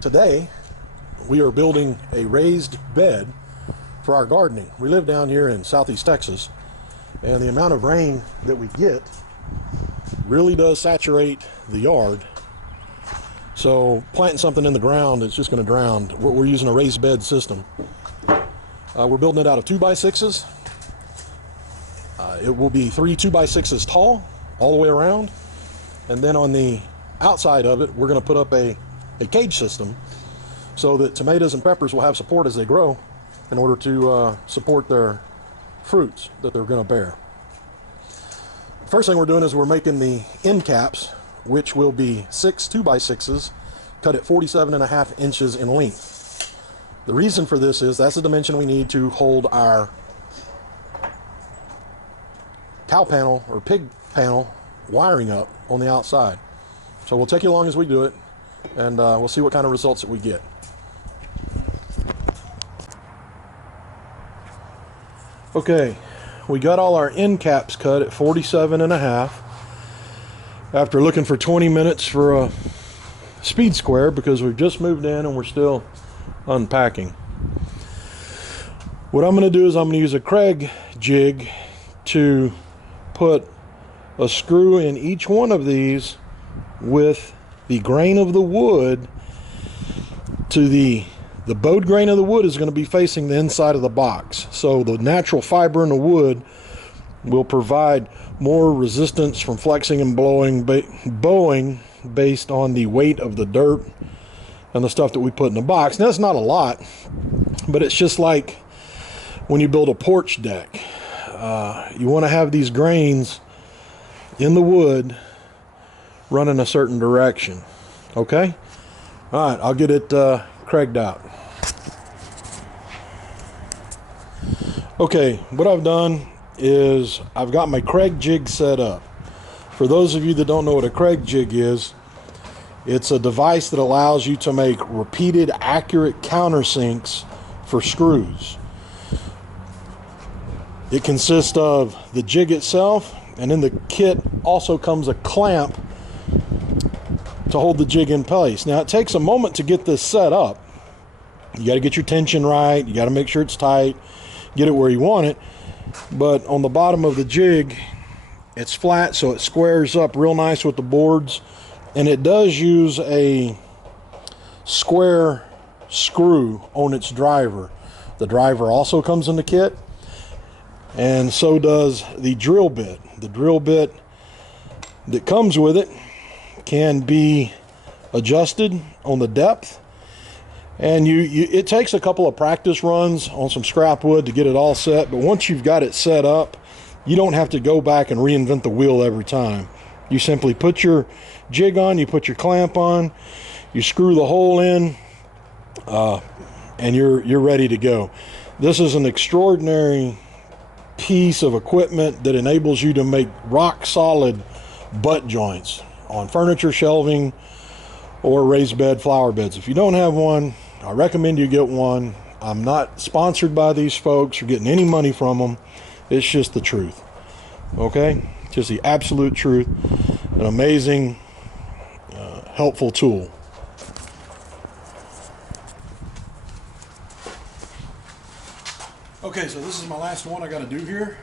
Today, we are building a raised bed for our gardening. We live down here in Southeast Texas, and the amount of rain that we get really does saturate the yard. So planting something in the ground is just going to drown. We're using a raised bed system. We're building it out of 2x6s. It will be 3 2x6s tall all the way around, and then on the outside of it we're going to put up a cage system so that tomatoes and peppers will have support as they grow in order to support their fruits that they're going to bear. First thing we're doing is we're making the end caps, which will be 6 2x6s cut at 47.5 inches in length. The reason for this is that's the dimension we need to hold our cow panel or pig panel wiring up on the outside. So we'll take you along as we do it, and we'll see what kind of results that we get. Okay, we got all our end caps cut at 47.5 after looking for 20 minutes for a speed square because we've just moved in and we're still unpacking. What I'm going to do is I'm going to use a Kreg jig to put a screw in each one of these with the grain of the wood to the bowed grain of the wood is going to be facing the inside of the box. So the natural fiber in the wood will provide more resistance from flexing and bowing based on the weight of the dirt and the stuff that we put in the box. Now, that's not a lot, but it's just like when you build a porch deck. You want to have these grains in the wood running a certain direction. Okay? All right, I'll get it Kregged out. Okay, what I've done is I've got my Kreg jig set up. For those of you that don't know what a Kreg jig is, it's a device that allows you to make repeated accurate countersinks for screws. It consists of the jig itself, and in the kit also comes a clamp to hold the jig in place. Now, it takes a moment to get this set up. You got to get your tension right, you got to make sure it's tight, get it where you want it. But on the bottom of the jig, it's flat, so it squares up real nice with the boards, and it does use a square screw on its driver. The driver also comes in the kit, and so does the drill bit. The drill bit that comes with it can be adjusted on the depth, and it takes a couple of practice runs on some scrap wood to get it all set, but once you've got it set up, you don't have to go back and reinvent the wheel every time. You simply put your jig on, you put your clamp on, you screw the hole in, and you're ready to go. This is an extraordinary piece of equipment that enables you to make rock solid butt joints on furniture, shelving, or raised bed flower beds. If you don't have one, I recommend you get one. I'm not sponsored by these folks or getting any money from them. It's just the truth. Okay? Just the absolute truth. An amazing, helpful tool. Okay, so this is my last one I got to do here.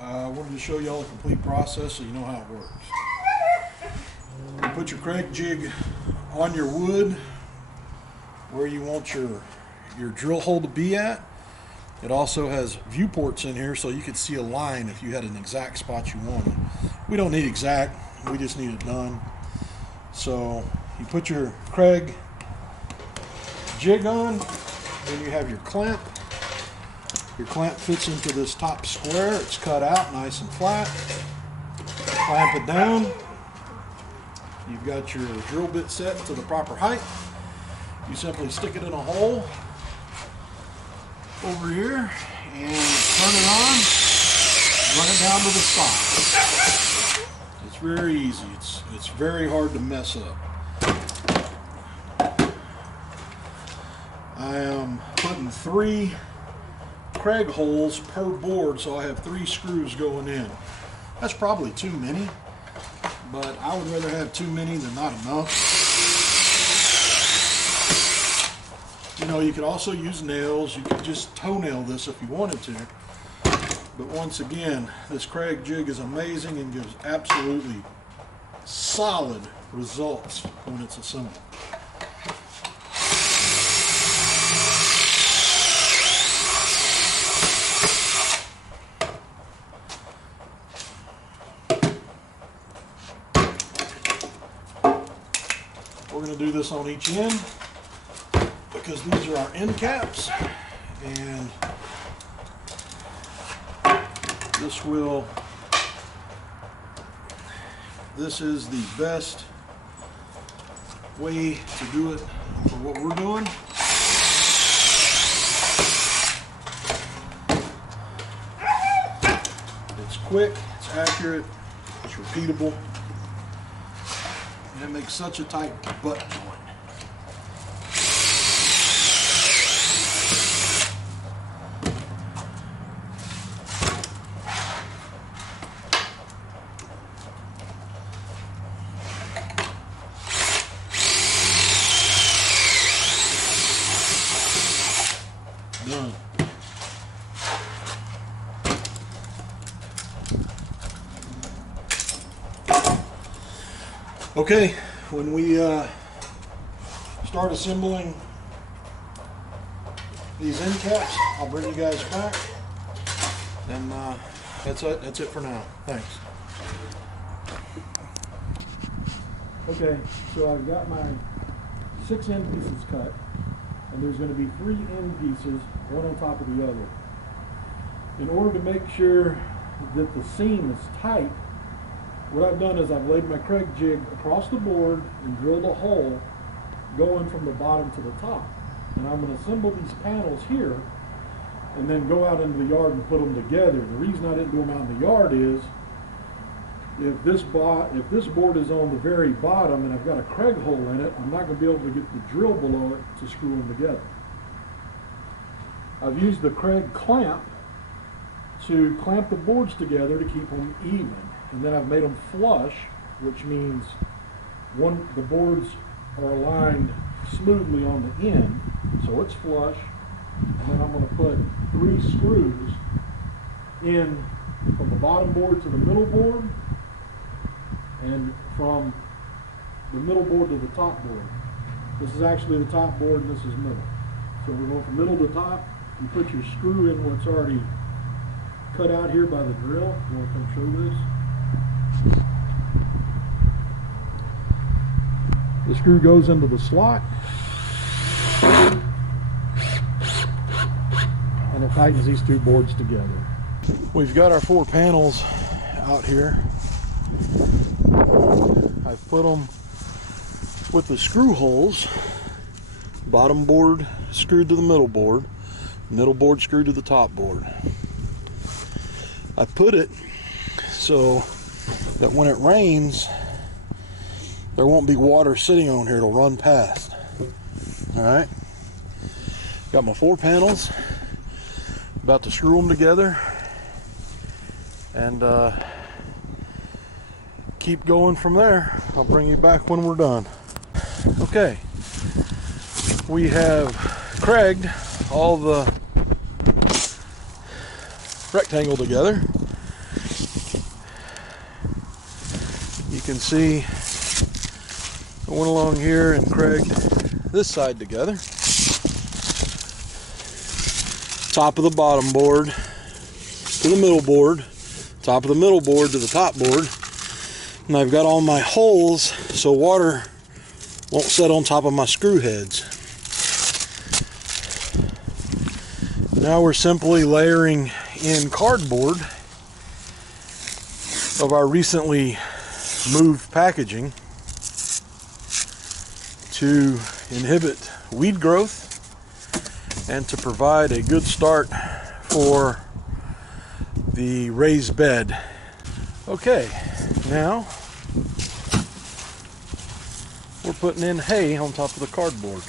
I wanted to show you all the complete process so you know how it works. You put your Kreg jig on your wood where you want your drill hole to be at. It also has viewports in here so you could see a line if you had an exact spot you wanted. We don't need exact, we just need it done. So you put your Kreg jig on, then you have your clamp. Your clamp fits into this top square. It's cut out nice and flat. Clamp it down. You've got your drill bit set to the proper height. You simply stick it in a hole over here and turn it on, run it down to the side. It's very easy. It's very hard to mess up. I am putting 3 Kreg holes per board, so I have 3 screws going in. That's probably too many, but I would rather have too many than not enough. You know, you could also use nails. You could just toenail this if you wanted to. But once again, this Kreg jig is amazing and gives absolutely solid results when it's assembled. We're going to do this on each end because these are our end caps, and this is the best way to do it for what we're doing. It's quick, it's accurate, it's repeatable, and it makes such a tight butt joint. Done. Okay, when we start assembling these end caps, I'll bring you guys back, and that's it for now. Thanks. Okay, so I've got my 6 end pieces cut, and there's going to be 3 end pieces, one on top of the other. In order to make sure that the seam is tight, what I've done is I've laid my Kreg jig across the board and drilled a hole going from the bottom to the top. And I'm going to assemble these panels here and then go out into the yard and put them together. The reason I didn't do them out in the yard is if this board is on the very bottom and I've got a Kreg hole in it, I'm not going to be able to get the drill below it to screw them together. I've used the Kreg clamp to clamp the boards together to keep them even. And then I've made them flush, which means the boards are aligned smoothly on the end, so it's flush. And then I'm going to put 3 screws in from the bottom board to the middle board, and from the middle board to the top board. This is actually the top board and this is middle. So we're going from middle to top. You put your screw in what's already cut out here by the drill. You want to come show this? The screw goes into the slot and it tightens these 2 boards together. We've got our 4 panels out here. I've put them with the screw holes, bottom board screwed to the middle board screwed to the top board. I put it so that when it rains, there won't be water sitting on here, it'll run past. Alright, got my 4 panels, about to screw them together, and keep going from there. I'll bring you back when we're done. Okay, we have Kregged all the rectangle together. You can see I went along here and Kregged this side together. Top of the bottom board to the middle board, top of the middle board to the top board. And I've got all my holes so water won't set on top of my screw heads. Now we're simply layering in cardboard of our recently moved packaging to inhibit weed growth and to provide a good start for the raised bed. Okay, now we're putting in hay on top of the cardboard.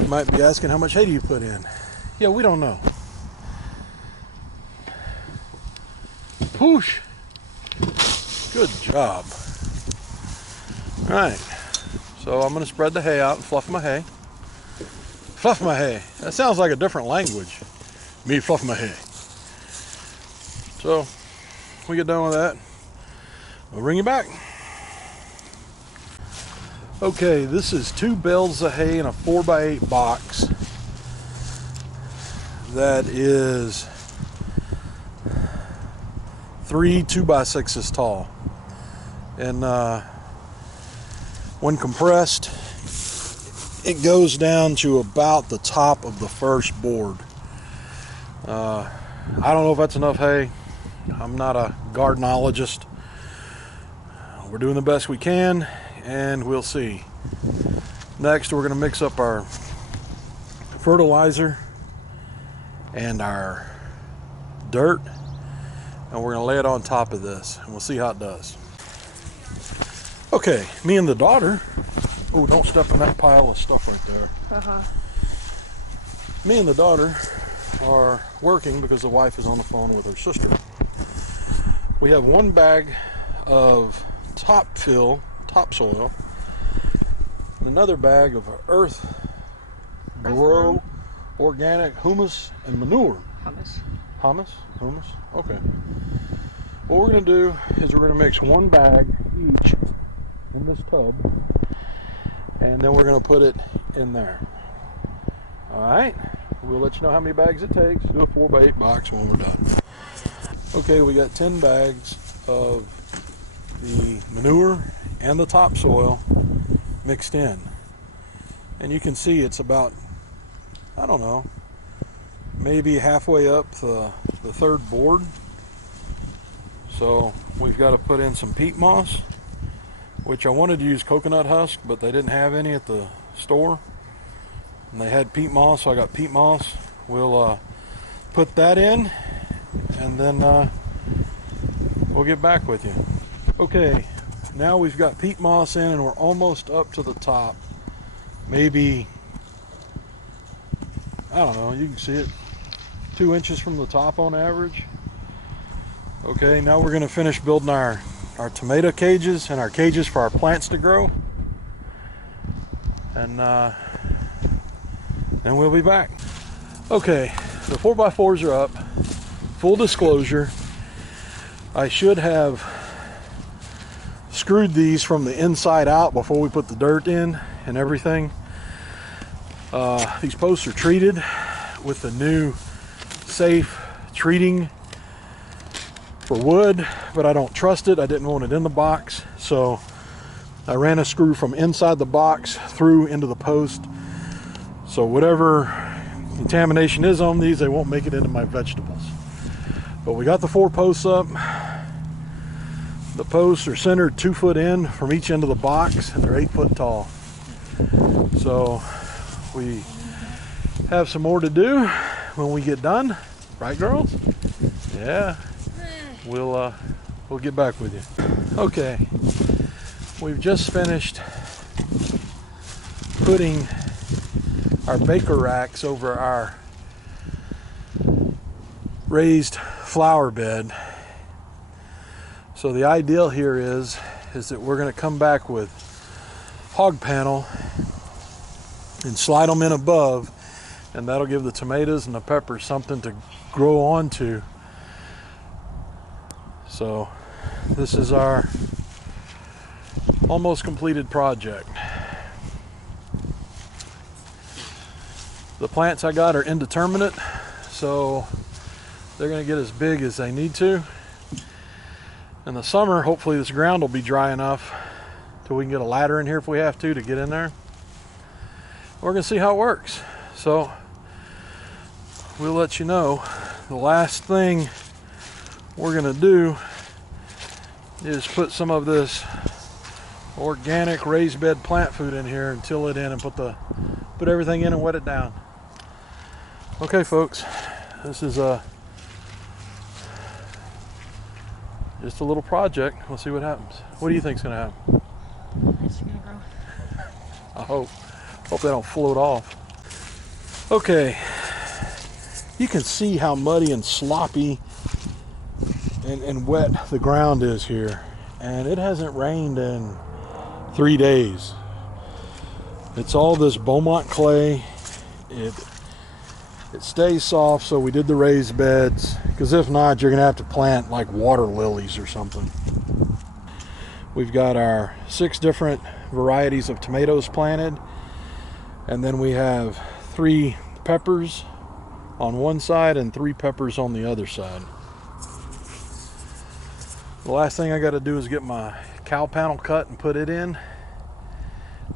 You might be asking, how much hay do you put in? Yeah, we don't know. Whoosh! Good job. All right, So I'm going to spread the hay out and fluff my hay. Fluff my hay. That sounds like a different language. Me fluff my hay. So we get done with that, we'll bring you back. Okay, this is 2 bales of hay in a 4x8 box that is 3 2x6s tall, and when compressed it goes down to about the top of the first board. I don't know if that's enough hay. I'm not a gardenologist. We're doing the best we can, and we'll see. Next, we're going to mix up our fertilizer and our dirt, and we're going to lay it on top of this, and we'll see how it does. Okay, me and the daughter. Oh, don't step in that pile of stuff right there. Me and the daughter are working because the wife is on the phone with her sister. We have 1 bag of topsoil, and another bag of earth grow organic humus and manure. Hummus? Okay. What we're going to do is we're going to mix 1 bag each in this tub, and then we're going to put it in there. Alright, we'll let you know how many bags it takes. Do a 4x8 box when we're done. Okay, we got 10 bags of the manure and the topsoil mixed in, and you can see it's about, I don't know, maybe halfway up the 3rd board. So we've got to put in some peat moss, which I wanted to use coconut husk, but they didn't have any at the store, and they had peat moss, so I got peat moss. We'll put that in, and then we'll get back with you. Okay, now we've got peat moss in, and we're almost up to the top. Maybe, I don't know, you can see it, 2 inches from the top on average. Okay, now we're going to finish building our tomato cages and our cages for our plants to grow, and then we'll be back. Okay, the 4x4s are up. Full disclosure, I should have screwed these from the inside out before we put the dirt in and everything. These posts are treated with the new safe treating for wood, but I don't trust it. I didn't want it in the box, so I ran a screw from inside the box through into the post. So whatever contamination is on these, they won't make it into my vegetables. But we got the 4 posts up. The posts are centered 2 foot in from each end of the box, and they're 8 foot tall. So we have some more to do when we get done, right, girls? Yeah. We'll get back with you. Okay, we've just finished putting our baker racks over our raised flower bed. So the ideal here is that we're going to come back with hog panel and slide them in above, and that'll give the tomatoes and the peppers something to grow onto. So this is our almost completed project. The plants I got are indeterminate, so they're going to get as big as they need to. In the summer, hopefully this ground will be dry enough till we can get a ladder in here if we have to get in there. We're going to see how it works. So we'll let you know. The last thing we're going to do is put some of this organic raised bed plant food in here and till it in and put everything in and wet it down. Okay, folks, this is just a little project. We'll see what happens. What do you think's going to happen? It's going to grow. I hope they don't float off. Okay, you can see how muddy and sloppy and wet the ground is here, and it hasn't rained in 3 days. It's all this Beaumont clay. It stays soft, so we did the raised beds, because if not, you're gonna have to plant like water lilies or something. We've got our 6 different varieties of tomatoes planted, and then we have 3 peppers on one side and 3 peppers on the other side. The last thing I got to do is get my cow panel cut and put it in,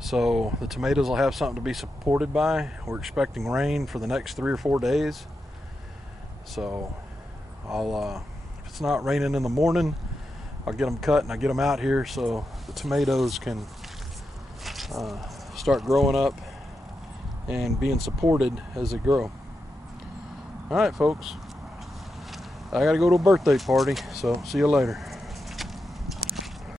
so the tomatoes will have something to be supported by. We're expecting rain for the next 3 or 4 days, so I'll if it's not raining in the morning, I'll get them cut and I'll get them out here so the tomatoes can start growing up and being supported as they grow. All right, folks, I gotta go to a birthday party, so see you later.